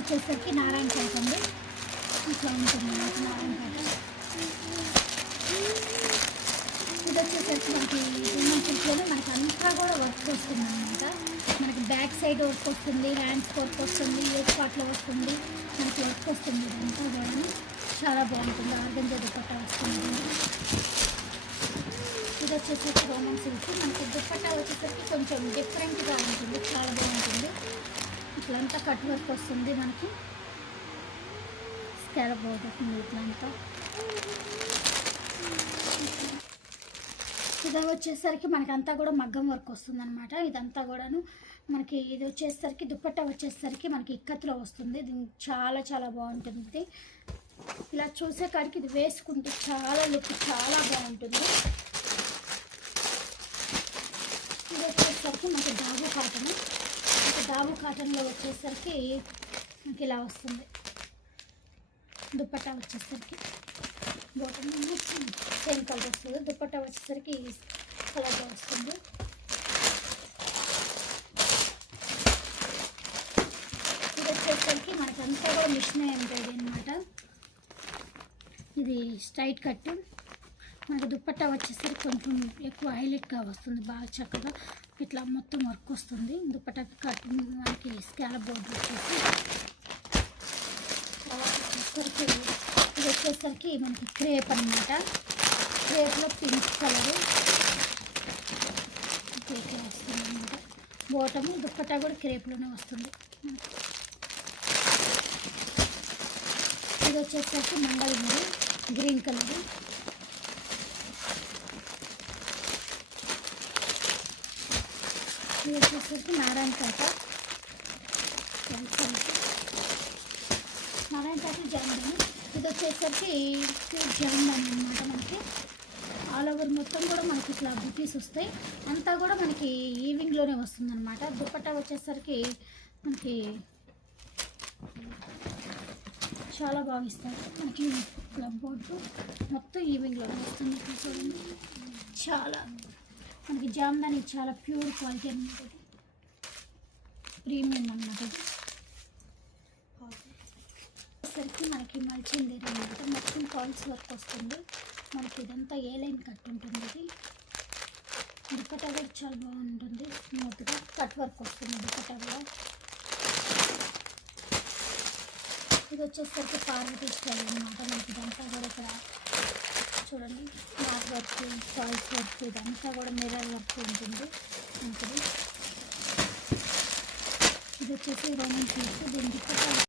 వచ్చేసరికి నారాయణపేట అండి. ఇట్లా ఉంటుంది నారాయణపేట. ఇది వచ్చేసరికి మనకి హ్యూమన్ సిల్క్లోనే మనకి అంతా కూడా వర్క్ వస్తుంది అనమాట. మనకి బ్యాక్ సైడ్ వర్క్ వస్తుంది, హ్యాండ్స్ వర్క్ వస్తుంది, ఎయిట్ పార్ట్లో వస్తుంది, మనకి వర్క్ వస్తుంది. ఇదంతా కూడా చాలా బాగుంటుంది. ఆర్గంజా దుపట్టా వస్తుంది. ఇది వచ్చేసరికి రోమన్ సిల్క్. మనకి దుపట్టా వచ్చేసరికి కొంచెం డిఫరెంట్గా ఉంటుంది, చాలా బాగుంటుంది. ఇట్లంతా కట్ వర్క్ వస్తుంది, మనకి స్కాలప్ అవుతుంది ఇట్లంతా. ఇది వచ్చేసరికి మనకి అంతా కూడా మగ్గం వర్క్ వస్తుంది అనమాట. ఇదంతా కూడాను మనకి ఇది వచ్చేసరికి దుపట్టా వచ్చేసరికి మనకి ఇక్కత్తులో వస్తుంది. ఇది చాలా చాలా బాగుంటుంది. ఇలా చూసే కాడికి ఇది వేసుకుంటే చాలా లుక్ చాలా బాగుంటుంది. ఇది వచ్చేసరికి మనకి డాబు కాటన్. డాబు కాటన్లో వచ్చేసరికి మనకి ఇలా వస్తుంది. దుపట్టా వచ్చేసరికి బాటమ్ సేమ్ కలర్ వస్తుంది. దుపట్టా వచ్చేసరికి కలర్గా వస్తుంది. ఇది వచ్చేసరికి మనకి అంతా కూడా మిషన్ ఎంబ్రాయిడరీ అనమాట. ఇది స్ట్రైట్ కట్. మనకి దుపట్టా వచ్చేసరికి కొంచెం ఎక్కువ హైలైట్గా వస్తుంది, బాగా చక్కగా ఇట్లా మొత్తం వర్క్ వస్తుంది. దుపట్టా కట్ మనకి స్కాలప్ బోర్డర్ వచ్చేసి ఇది వచ్చేసరికి మనకి క్రేప్ అనమాట. క్రేప్లో పింక్ కలరు ఇట్లా వస్తుంది అనమాట. బాటము దుపట్టా కూడా క్రేప్లోనే వస్తుంది. ఇది వచ్చేసరికి మంగళగిరి గ్రీన్ కలరు. ఇది వచ్చేసరికి నారాయణపేట. నారాయణపేట జామ్దాని. ఇది వచ్చేసరికి జామ్దాని అనమాట. మనకి ఆల్ ఓవర్ మొత్తం కూడా మనకి ఇట్లా బుటీస్ వస్తాయి. అంతా కూడా మనకి ఈవింగ్లోనే వస్తుంది అనమాట. దుపట్టా వచ్చేసరికి మనకి చాలా బాగా ఇస్తారు. మనకి క్లబ్ బోర్డు మొత్తం ఈవింగ్లోనే వస్తుంది. చూడండి, చాలా మనకి జామ్దాని చాలా ప్యూర్ క్వాలిటీ అనమాట. ప్రీమియం అన్నమాట. వచ్చేసరికి మనకి మల్చింది అనమాట. మొత్తం కాల్స్ వర్క్ వస్తుంది. మనకి ఇదంతా ఏ లైన్ కట్ ఉంటుంది. ఇది దుపట్టా కూడా చాలా బాగుంటుంది, స్మూత్గా కట్ వర్క్ వస్తుంది దుపట్టా కూడా. ఇది వచ్చేసరికి పార్వతీ స్టైల్ అనమాట. మనకి ఇదంతా కూడా ఇక్కడ చూడండి, మ్యాట్ వర్క్, కాల్స్ వర్క్, ఇదంతా కూడా మిర్రర్ వర్క్ ఉంటుంది మనకి. ఇది వచ్చేసి రోమన్ సిల్క్. దీని దుపట్టా